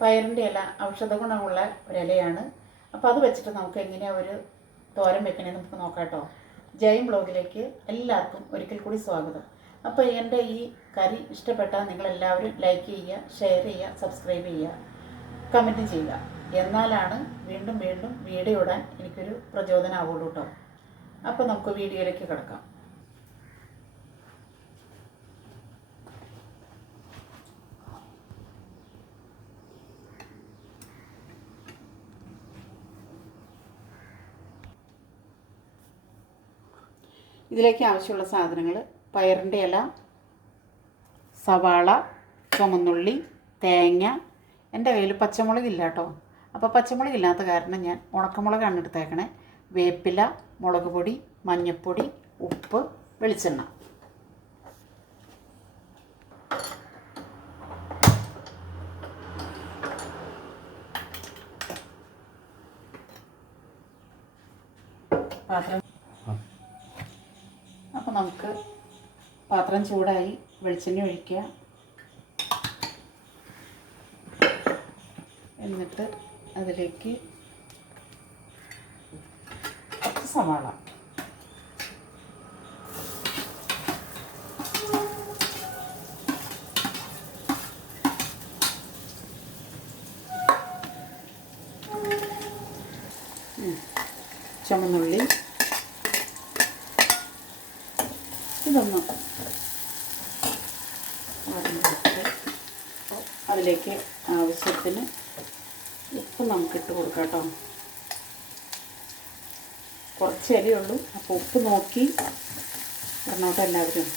പയറിൻ്റെ ഇല ഔഷധ ഗുണമുള്ള ഒരു ഇലയാണ്. അപ്പോൾ അത് വെച്ചിട്ട് നമുക്ക് എങ്ങനെയാണ് ഒരു തോരൻ വെക്കണേ നമുക്ക് നോക്കാം കേട്ടോ. ജയം ബ്ലോഗിലേക്ക് എല്ലാവർക്കും ഒരിക്കൽ കൂടി സ്വാഗതം. അപ്പോൾ എൻ്റെ ഈ കറി ഇഷ്ടപ്പെട്ടാൽ നിങ്ങളെല്ലാവരും ലൈക്ക് ചെയ്യുക, ഷെയർ ചെയ്യുക, സബ്സ്ക്രൈബ് ചെയ്യുക, കമൻറ്റും ചെയ്യുക. എന്നാലാണ് വീണ്ടും വീണ്ടും വീഡിയോ ഇടാൻ എനിക്കൊരു പ്രചോദനമാവുള്ളൂ കേട്ടോ. അപ്പോൾ നമുക്ക് വീഡിയോയിലേക്ക് കിടക്കാം. ഇതിലേക്ക് ആവശ്യമുള്ള സാധനങ്ങൾ: പയറിൻ്റെ ഇല, സവാള, ചുമന്നുള്ളി, തേങ്ങ. എൻ്റെ കയ്യിൽ പച്ചമുളകില്ല കേട്ടോ. അപ്പോൾ പച്ചമുളകില്ലാത്ത കാരണം ഞാൻ ഉണക്കമുളകാണ് എടുത്തേക്കണേ. വേപ്പില, മുളക് പൊടി, മഞ്ഞൾപ്പൊടി, ഉപ്പ്, വെളിച്ചെണ്ണ. അപ്പോൾ നമുക്ക് പാത്രം ചൂടായി, വെളിച്ചെണ്ണ ഒഴിക്കുക. എന്നിട്ട് അതിലേക്ക് കുറച്ച് സവാള, ചുമന്നുള്ളി, ഇതൊന്ന് വഴറ്റിയിട്ട് അതിലേക്ക് ആവശ്യത്തിന് ഉപ്പ് നമുക്കിട്ട് കൊടുക്കാം കേട്ടോ. കുറച്ച് ഇലയുള്ളൂ, അപ്പോൾ ഉപ്പ് നോക്കി ഇടണോട്ടോ എല്ലാവരും.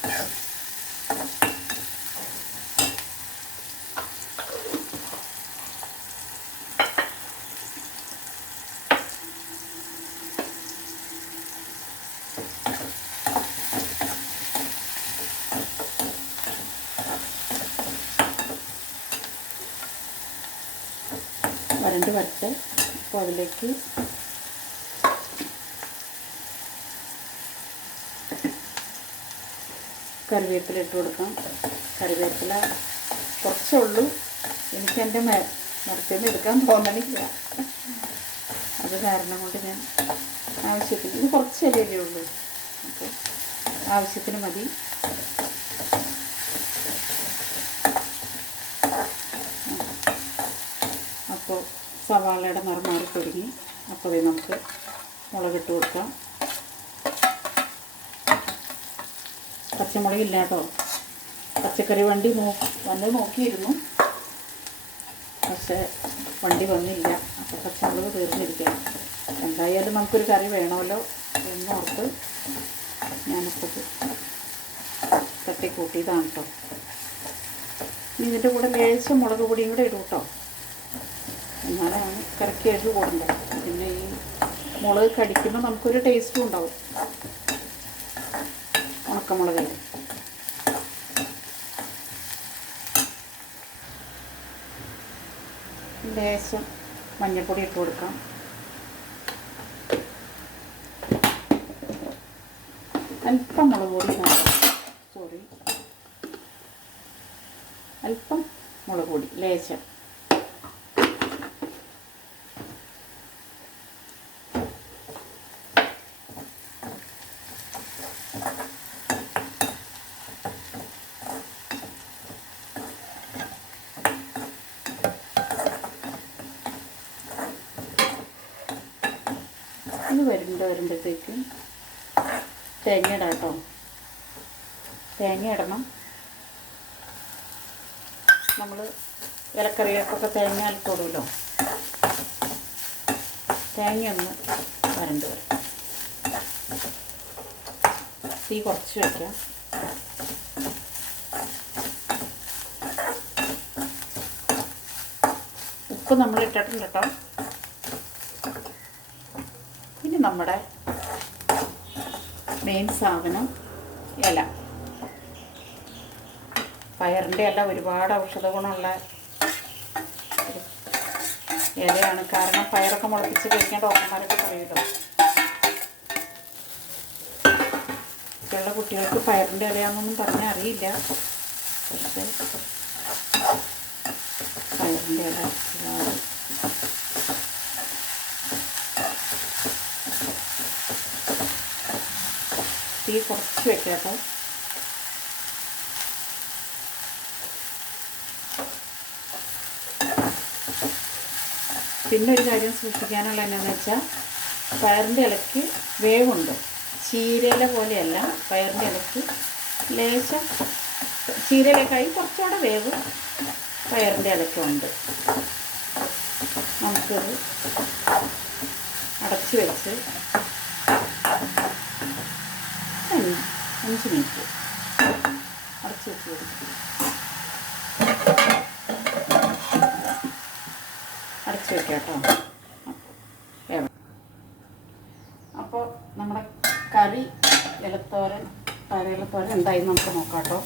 വരണ്ട് വരട്ടെ. അപ്പോൾ അതിലേക്ക് കറിവേപ്പില ഇട്ട് കൊടുക്കാം. കറിവേപ്പില കുറച്ചേ ഉള്ളൂ, എനിക്ക് എൻ്റെ മരത്തിൽ നിന്ന് എടുക്കാൻ തോന്നണില്ല. അത് കാരണം കൊണ്ട് ഞാൻ ആവശ്യത്തിന്, ഇത് കുറച്ച് ഇലയല്ലേ ഉള്ളൂ, അപ്പോൾ ആവശ്യത്തിന് മതി. അപ്പോൾ സവാളയുടെ നിറം മാറി തുടങ്ങി. അപ്പോൾ അത് നമുക്ക് മുളകിട്ട് കൊടുക്കാം. പച്ചമുളകില്ല കേട്ടോ. പച്ചക്കറി വണ്ടി വന്ന് നോക്കിയിരുന്നു, പക്ഷേ വണ്ടി വന്നില്ല. അപ്പോൾ പച്ചമുളക് തീർന്നിരിക്കണം. എന്തായാലും നമുക്കൊരു കറി വേണമല്ലോ എന്നോർത്ത് ഞാനിപ്പോൾ തട്ടിക്കൂട്ടിയതാണ് കേട്ടോ. ഇതിൻ്റെ കൂടെ ലേശം മുളക് പൊടിയും കൂടെ ഇടും കേട്ടോ, എന്നാലാണ് കറക്കി എരിവ് കൂടണ്ടേ. പിന്നെ ഈ മുളക് കടിക്കുമ്പോൾ നമുക്കൊരു ടേസ്റ്റും ഉണ്ടാവും. ഉണക്കമുളക് ലേശം മഞ്ഞൾപ്പൊടി ഇട്ട് കൊടുക്കാം. അല്പം മുളക് പൊടി, അല്പം മുളക് പൊടി ലേശം. ഇത് വരുമ്പോഴത്തേക്കും തേങ്ങ ഇടാം കേട്ടോ. തേങ്ങ ഇടണം. നമ്മൾ ഇലക്കറികൾക്കൊക്കെ തേങ്ങ അൽത്തോടുമല്ലോ. തേങ്ങ ഒന്ന് വരണ്ട് വരും. തീ കുറച്ച് വയ്ക്കാം. ഉപ്പ് നമ്മൾ ഇട്ടിട്ടുണ്ട് കേട്ടോ. ഇനി നമ്മുടെ മെയിൻ സാധനം ഇല. പയറിൻ്റെ ഇല ഒരുപാട് ഔഷധ ഗുണമുള്ള ഇലയാണ്. കാരണം പയറൊക്കെ മുളപ്പിച്ച് കഴിക്കാൻ ഡോക്ടർമാരൊക്കെ പറയുമല്ലോ. ഉള്ള കുട്ടികൾക്ക് പയറിൻ്റെ ഇലയാണെന്നൊന്നും പറഞ്ഞാൽ അറിയില്ല. പക്ഷേ പയറിൻ്റെ ഇല തീ കുറച്ച് വെക്കാം കേട്ടോ. പിന്നെ ഒരു കാര്യം സൂക്ഷിക്കാനുള്ള എന്നാന്ന് വെച്ചാൽ പയറിൻ്റെ ഇലയ്ക്ക് വേവുണ്ട്. ചീരയില പോലെയല്ല, പയറിൻ്റെ ഇലയ്ക്ക് ലേശം ചീരയിലേക്കായി കുറച്ചുകൂടെ വേവ് പയറിൻ്റെ ഇലയ്ക്കുണ്ട്. നമുക്കത് അടച്ച് വെച്ച് 5 മിനിറ്റ് അടച്ച് വെച്ച് കൊടുക്കും. അടച്ച് വെക്കാം കേട്ടോ. അപ്പോൾ നമ്മുടെ കറി ഇലത്തോരൻ പയറിലത്തോരൻ എന്തായി നമുക്ക് നോക്കാം കേട്ടോ.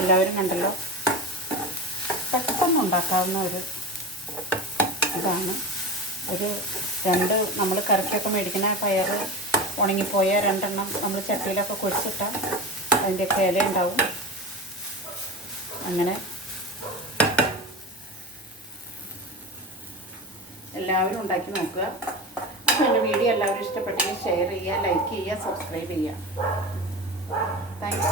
എല്ലാവരും കണ്ടല്ലോ, പെട്ടെന്ന് ഉണ്ടാക്കാവുന്ന ഒരു ഇതാണ്. ഒരു 2 നമ്മൾ കറിക്കൊക്കെ മേടിക്കുന്ന പയർ ഉണങ്ങിപ്പോയ 2 എണ്ണം നമ്മൾ ചട്ടിയിലൊക്കെ കുഴിച്ചിട്ടാൽ അതിൻ്റെയൊക്കെ ഇല ഉണ്ടാവും. അങ്ങനെ എല്ലാവരും ഉണ്ടാക്കി നോക്കുക. അപ്പോൾ എൻ്റെ വീഡിയോ എല്ലാവരും ഇഷ്ടപ്പെട്ടെങ്കിൽ ഷെയർ ചെയ്യുക, ലൈക്ക് ചെയ്യുക, സബ്സ്ക്രൈബ് ചെയ്യുക. താങ്ക്സ്.